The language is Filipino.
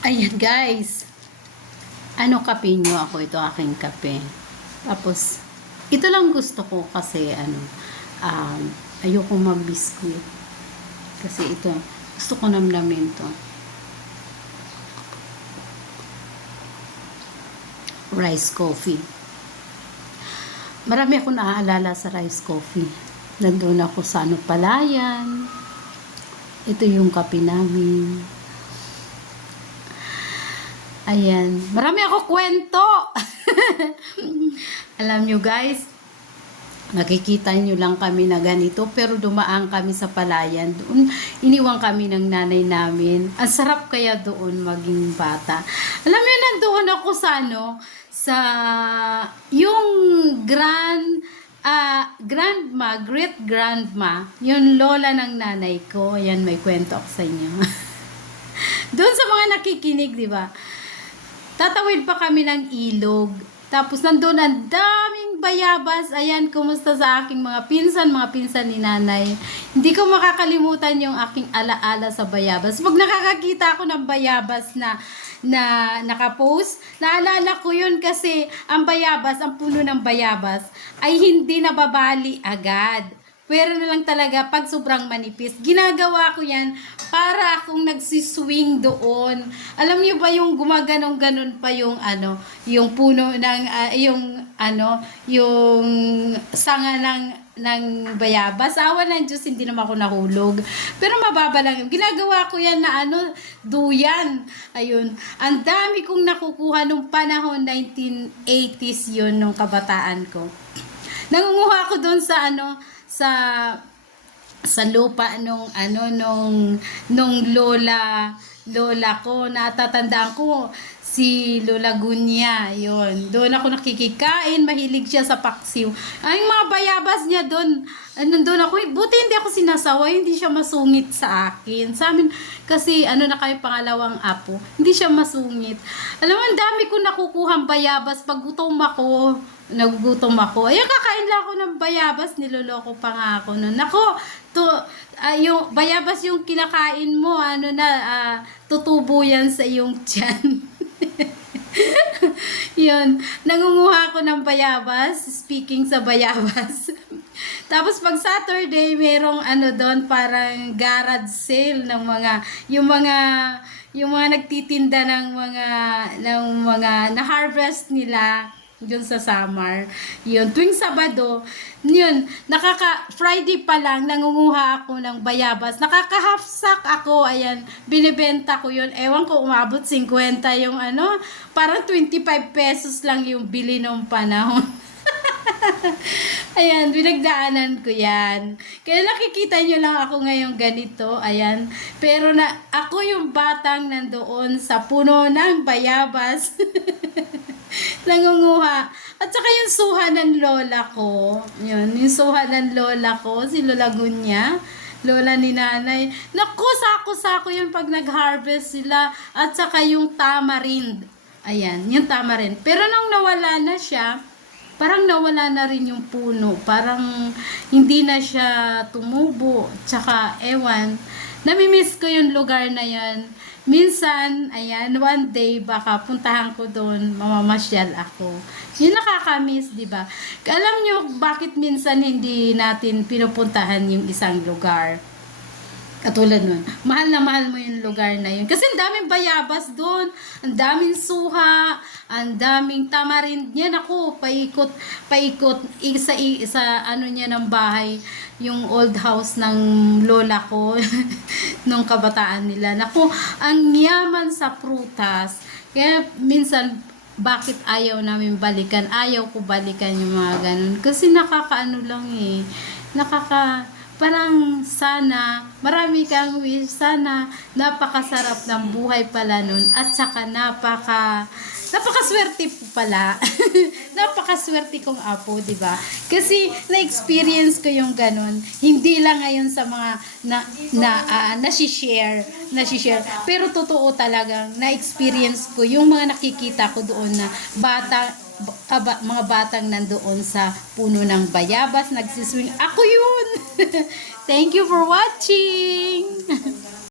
Ayan guys, ano kape nyo? Ako ito aking kape. Tapos, ito lang gusto ko kasi um, ayoko mag-biscuit. Kasi ito, gusto ko namnamin to. Rice coffee. Marami ako naaalala sa rice coffee. Nandun ako sa Palayan. Ito yung kape namin. Ayan. Marami ako kwento. Alam nyo guys, nakikita nyo lang kami na ganito, pero dumaan kami sa Palayan. Doon, iniwan kami ng nanay namin. Ang sarap kaya doon maging bata. Alam nyo, nandoon ako sa yung grandma, great grandma, yung lola ng nanay ko. Ayan, may kwento ako sa inyo. Doon sa mga nakikinig, di ba? Tatawid pa kami ng ilog. Tapos nandun ang daming bayabas. Ayan, kumusta sa aking mga pinsan ni nanay. Hindi ko makakalimutan yung aking alaala sa bayabas. Pag nakakakita ako ng bayabas na nakapost, naalala ko yun kasi ang bayabas, ang puno ng bayabas, ay hindi nababali agad. Pero na lang talaga pag sobrang manipis. Ginagawa ko yan para akong nagsiswing doon. Alam niyo ba yung gumaganong-ganon pa yung yung puno ng yung sanga ng bayabas. Awa ng Diyos, hindi naman ako nahulog. Pero mababa lang yun. Ginagawa ko yan na duyan. Ayun. Ang dami kong nakukuha nung panahon 1980s yun, nung kabataan ko. Nangunguha ako doon sa lupa nung lola ko. Natatandaan ko si Lola Gunya, yon. Doon ako nakikikain, mahilig siya sa paksiw. Ay, mga bayabas niya doon. Nandun ako, buti hindi ako sinasaway, hindi siya masungit sa akin. Sa amin, kasi na kayo pangalawang apo, hindi siya masungit. Alam mo, ang dami ko nakukuhang bayabas pag nagugutom ako. Ayun, kakain lang ako ng bayabas, niloloko pa nga ako nun. Ako, yung bayabas yung kinakain mo, tutubo yan sa iyong tiyan. Yun, nangunguha ako ng bayabas, speaking sa bayabas. Tapos pag Saturday, merong doon, parang garage sale ng yung mga nagtitinda ng mga na-harvest nila yun sa summer. Yun, tuwing Sabado, yun, Friday pa lang, nangunguha ako ng bayabas. Nakaka-half sack ako, ayan, binibenta ko yun. Ewan ko, umabot 50 yung parang 25 pesos lang yung bili nung panahon. Ayan, binagdaanan ko yan. Kaya nakikita nyo lang ako ngayon ganito, ayan. Pero ako yung batang nandoon sa puno ng bayabas. Nangunguha. At saka yung suha ng lola ko. Yun, yung suha ng lola ko, si Lola Gunya. Lola ni nanay. Naku, sako-sako yun pag nag-harvest sila. At saka yung tamarind. Ayan, yung tamarind. Pero nung nawala na siya, parang nawala na rin yung puno. Parang hindi na siya tumubo. Tsaka, ewan, namimiss ko yung lugar na yan. Minsan, ayan, one day, baka puntahan ko doon, mamamasyal ako. Yun nakakamiss, di ba? Alam nyo, bakit minsan hindi natin pinupuntahan yung isang lugar? Katulad nun, mahal na mahal mo yung lugar na yun. Kasi ang daming bayabas doon, ang daming suha, ang daming tamarind niya. Naku, paikot, isa niya ng bahay, yung old house ng lola ko, nung kabataan nila. Naku, ang yaman sa prutas. Kaya minsan, bakit ayaw namin balikan? Ayaw ko balikan yung mga ganun. Kasi nakakaano lang parang sana, marami kang wish, sana napakasarap ng buhay pala nun, at saka napakaswerte po pala. Napakaswerte kong apo, di ba? Kasi na-experience ko yung ganun. Hindi lang ngayon sa mga na-share. Pero totoo talagang na-experience ko yung mga nakikita ko doon na mga batang nandoon sa puno ng bayabas, nagsiswing. Ako yun! Thank you for watching!